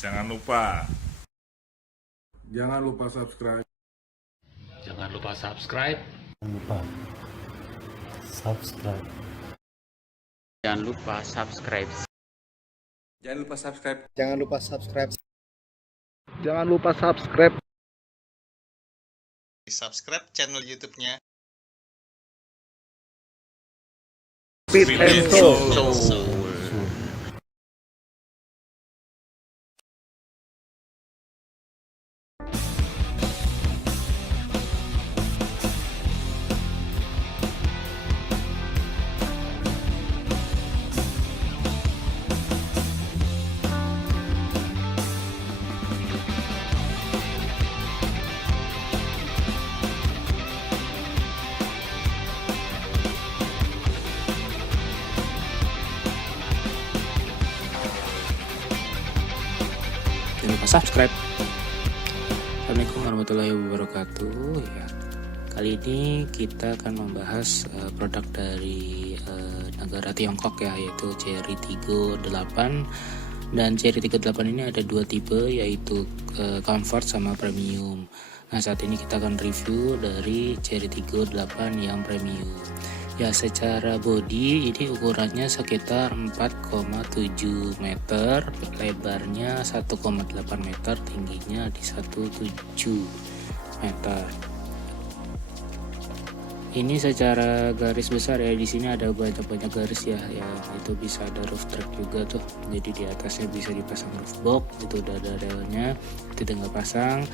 Jangan lupa subscribe. Jangan lupa subscribe. Jangan lupa subscribe. Jangan lupa subscribe. Jangan lupa subscribe. Jangan lupa subscribe. Jangan lupa subscribe. Subscribe channel YouTube-nya Speed and Soul. Jangan lupa subscribe. Assalamualaikum warahmatullahi wabarakatuh. Ya, kali ini kita akan membahas produk dari negara Tiongkok ya, yaitu Cherry Tiggo 8. Dan Cherry Tiggo 8 ini ada dua tipe, yaitu Comfort sama Premium. Nah, saat ini kita akan review dari Cherry Tiggo 8 yang Premium. Ya, secara body ini ukurannya sekitar 4,7 meter, lebarnya 1,8 meter, tingginya di 1,7 meter. Ini secara garis besar ya, di sini ada banyak garis ya, itu bisa ada roof track juga tuh. Jadi di atasnya bisa dipasang roof box, itu udah ada relnya, itu tinggal pasang.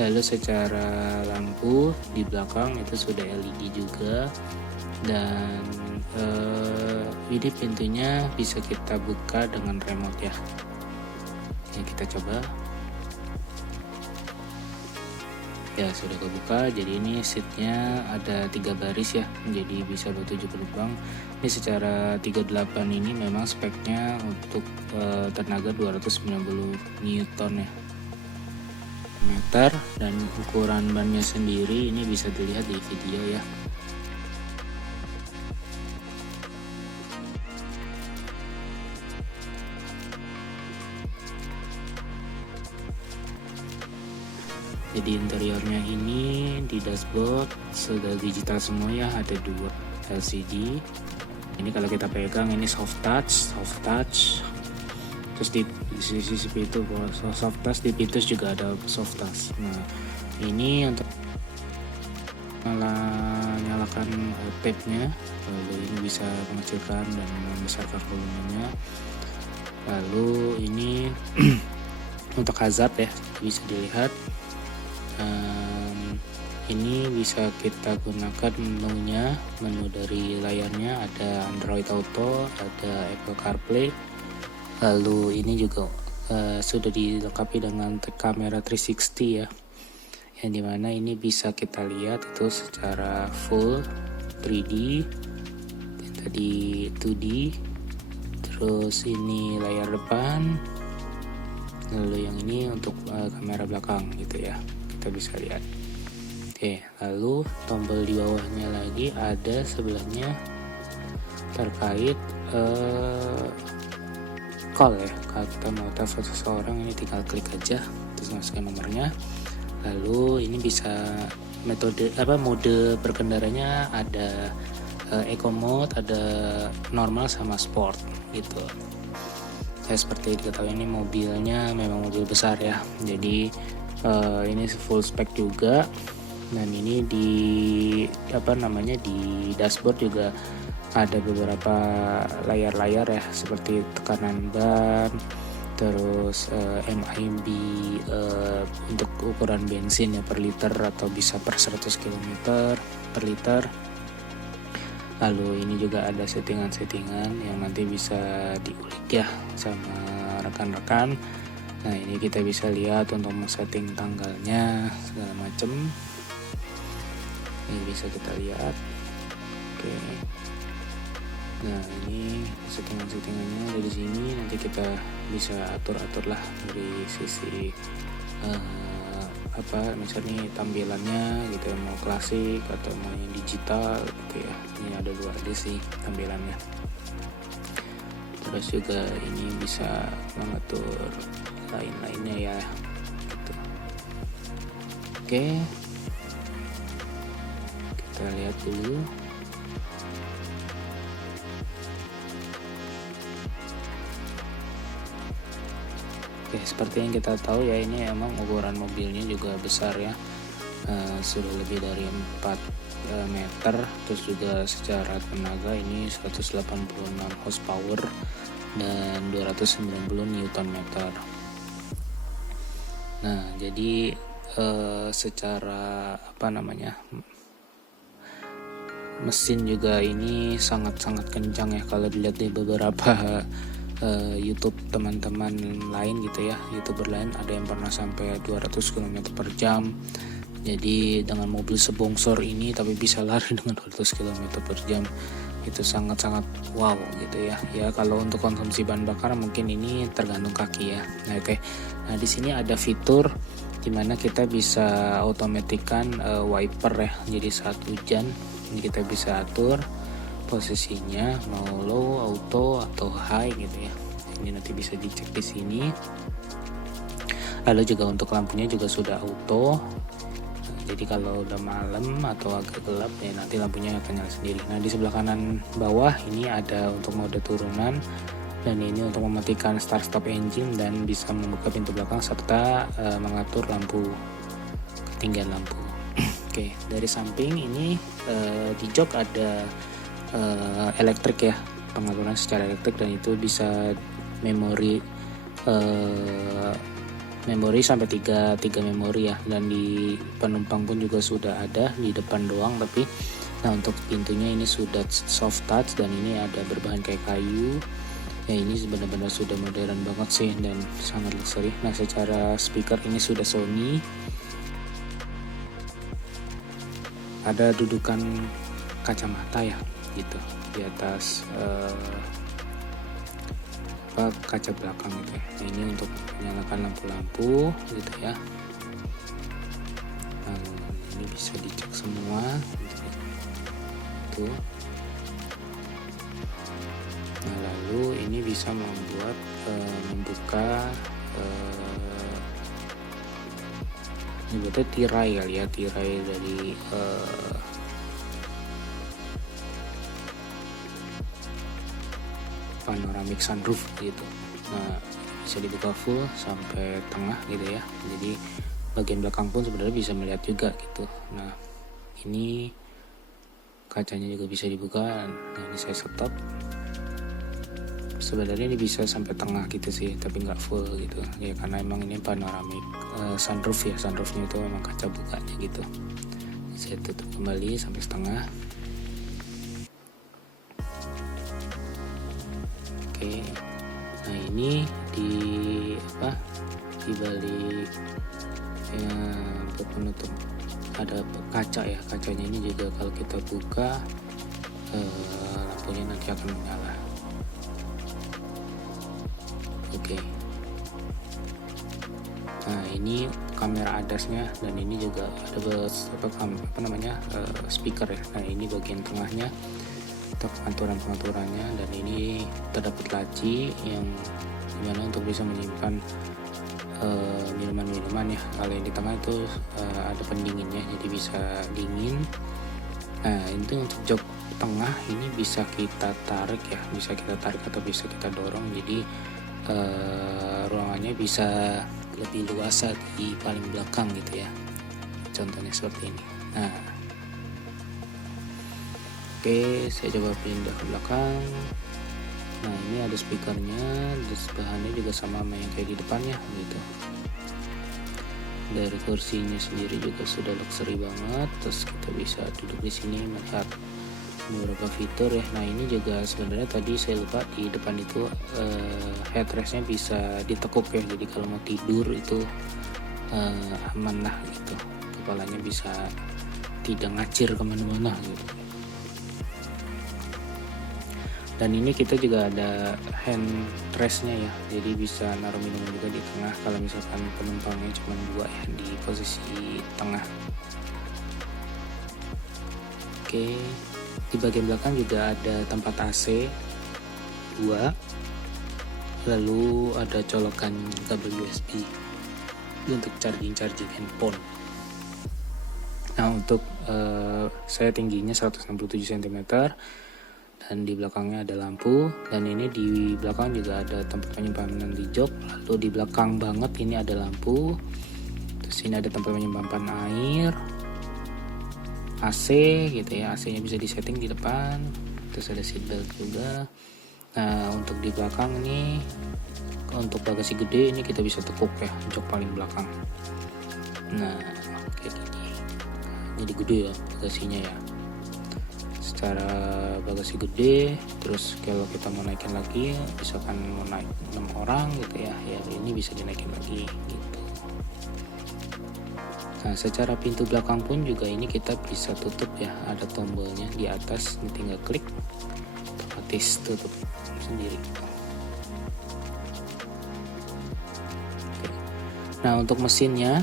Lalu secara lampu di belakang itu sudah LED juga. Dan ini pintunya bisa kita buka dengan remote ya. Ini kita coba. Ya, sudah kebuka. Jadi ini seatnya ada 3 baris ya, jadi bisa buat 7 penumpang. Ini secara 38 ini memang speknya untuk tenaga 290 Newton ya meter, dan ukuran bannya sendiri ini bisa dilihat di video ya. Jadi interiornya ini di dashboard sudah digital semua ya, ada 2 LCD. Ini kalau kita pegang ini soft touch. Terus di sisi pintu soft touch, di pintu juga ada soft touch. Nah, ini untuk nyalakan tab-nya, lalu ini bisa mengecilkan dan membesarkan volumenya. Lalu ini untuk hazard ya, bisa dilihat. Ini bisa kita gunakan menu dari layarnya, ada Android Auto, ada Apple CarPlay. Lalu ini juga sudah dilengkapi dengan kamera 360 ya, yang dimana ini bisa kita lihat itu secara full 3D, yang tadi 2D. Terus ini layar depan, lalu yang ini untuk kamera belakang gitu ya, kita bisa lihat. Oke, lalu tombol di bawahnya lagi ada sebelahnya terkait call ya. Kalau kita mau telepon seseorang, ini tinggal klik aja terus masukkan nomornya. Lalu ini bisa mode berkendaranya ada eco mode, ada normal sama sport gitu. Ya, seperti diketahui ini mobilnya memang mobil besar ya, jadi ini full spek juga. Dan ini di di dashboard juga ada beberapa layar-layar ya, seperti tekanan ban, terus MIB untuk ukuran bensin ya per liter, atau bisa per 100 km per liter. Lalu ini juga ada settingan yang nanti bisa diulik ya sama rekan-rekan. Nah, ini kita bisa lihat untuk setting tanggalnya segala macam. Ini bisa kita lihat. Oke. Nah, ini settingannya ada di sini. Nanti kita bisa atur lah dari sisi misalnya tampilannya gitu ya, mau klasik atau mau yang digital gitu ya. Ini ada 2 aja sih tampilannya. Terus juga ini bisa mengatur lain-lainnya ya gitu. Oke, kita lihat dulu. Oke, seperti yang kita tahu ya, ini emang ukuran mobilnya juga besar ya. Sudah lebih dari 4 meter, terus juga secara tenaga ini 186 horsepower dan 290 Newton meter. Nah, jadi secara mesin juga ini sangat-sangat kencang ya kalau dilihat di beberapa YouTube teman-teman lain gitu ya, YouTuber lain ada yang pernah sampai 200 km per jam. Jadi dengan mobil sebongsor ini tapi bisa lari dengan 200 km per jam, itu sangat-sangat wow gitu ya. Ya kalau untuk konsumsi bahan bakar mungkin ini tergantung kaki ya. Nah, oke. Nah, di sini ada fitur dimana kita bisa otomatikan wiper ya. Jadi saat hujan ini kita bisa atur posisinya mau low, auto atau high gitu ya. Ini nanti bisa dicek di sini. Lalu juga untuk lampunya juga sudah auto. Jadi kalau udah malam atau agak gelap ya nanti lampunya akan nyala sendiri. Nah, di sebelah kanan bawah ini ada untuk mode turunan, dan ini untuk mematikan start stop engine dan bisa membuka pintu belakang serta mengatur lampu, ketinggian lampu. Oke, dari samping ini di jok ada elektrik ya, pengaturan secara elektrik, dan itu bisa memori sampai 3 memori ya. Dan di penumpang pun juga sudah ada di depan doang, tapi nah untuk pintunya ini sudah soft touch dan ini ada berbahan kayak kayu ya. Ini benar-benar sudah modern banget sih dan sangat luxury. Nah, secara speaker ini sudah Sony, ada dudukan kacamata ya gitu di atas kaca belakang gitu ya. Nah, ini untuk menyalakan lampu-lampu gitu ya. Nah, ini bisa dicek semua gitu ya. Tuh. Nah, lalu ini bisa membuat membuka ini buatnya tirai kali ya, tirai dari panoramic sunroof gitu. Nah, bisa dibuka full sampai tengah gitu ya. Jadi bagian belakang pun sebenarnya bisa melihat juga gitu. Nah, ini kacanya juga bisa dibuka. Nah, ini saya stop. Sebenarnya ini bisa sampai tengah gitu sih, tapi nggak full gitu ya, karena emang ini panoramic sunroof ya. Sunroofnya itu memang kaca bukanya gitu. Saya tutup kembali sampai setengah. Oke, nah ini di balik ya, untuk penutup ada kaca ya. Kacanya ini juga kalau kita buka lampunya nanti akan menyala. Oke. Nah, ini kamera ADAS-nya, dan ini juga ada speaker ya. Nah, ini bagian tengahnya untuk pengaturannya, dan ini terdapat laci yang dimana untuk bisa menyimpan minuman-minuman ya. Kalau yang di tengah itu ada pendinginnya, jadi bisa dingin. Nah, itu untuk jok tengah ini bisa kita tarik ya, bisa kita tarik atau bisa kita dorong, jadi ruangannya bisa lebih luas di paling belakang gitu ya, contohnya seperti ini. Nah, oke, saya coba pindah ke belakang. Nah, ini ada speakernya, dan bahannya juga sama yang kayak di depannya gitu. Dari kursinya sendiri juga sudah luxury banget. Terus kita bisa duduk di sini melihat beberapa fitur ya. Nah, ini juga sebenarnya tadi saya lupa, di depan itu headrestnya bisa ditekuk ya, jadi kalau mau tidur itu aman lah gitu, kepalanya bisa tidak ngacir kemana-mana gitu. Dan ini kita juga ada hand restnya ya, jadi bisa naruh minuman juga di tengah kalau misalkan penumpangnya cuma 2 ya di posisi tengah. Oke, di bagian belakang juga ada tempat AC 2 lalu ada colokan kabel USB untuk charging handphone. Nah, untuk saya tingginya 167 cm dan di belakangnya ada lampu, dan ini di belakang juga ada tempat penyimpanan di jok. Lalu di belakang banget ini ada lampu, terus ini ada tempat penyimpanan air, AC gitu ya, AC nya bisa disetting di depan, terus ada seatbelt juga. Nah, untuk di belakang ini untuk bagasi gede ini kita bisa tekuk ya, jok paling belakang. Nah, kayak gini, jadi gede ya bagasinya ya, secara bagasi gede. Terus kalau kita mau naikin lagi, misalkan mau naik 6 orang gitu ya, ya ini bisa dinaikin lagi gitu. Nah, secara pintu belakang pun juga ini kita bisa tutup ya, ada tombolnya di atas, ini tinggal klik otomatis tutup sendiri. Oke. Nah, untuk mesinnya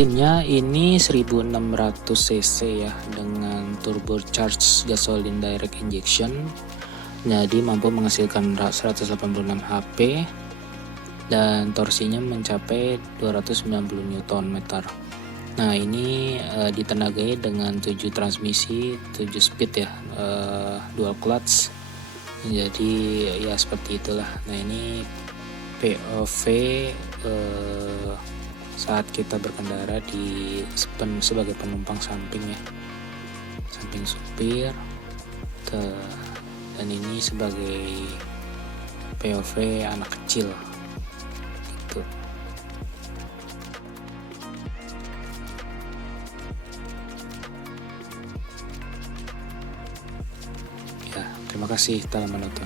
ini 1600 cc ya, dengan turbocharged gasoline direct injection, jadi mampu menghasilkan 186 HP dan torsinya mencapai 290 Nm. Nah, ini ditenagai dengan 7 transmisi, 7 speed ya, dual clutch. Jadi ya seperti itulah. Nah, ini POV saat kita berkendara sebagai penumpang samping ya, samping supir, dan ini sebagai POV anak kecil gitu. Ya, terima kasih telah menonton.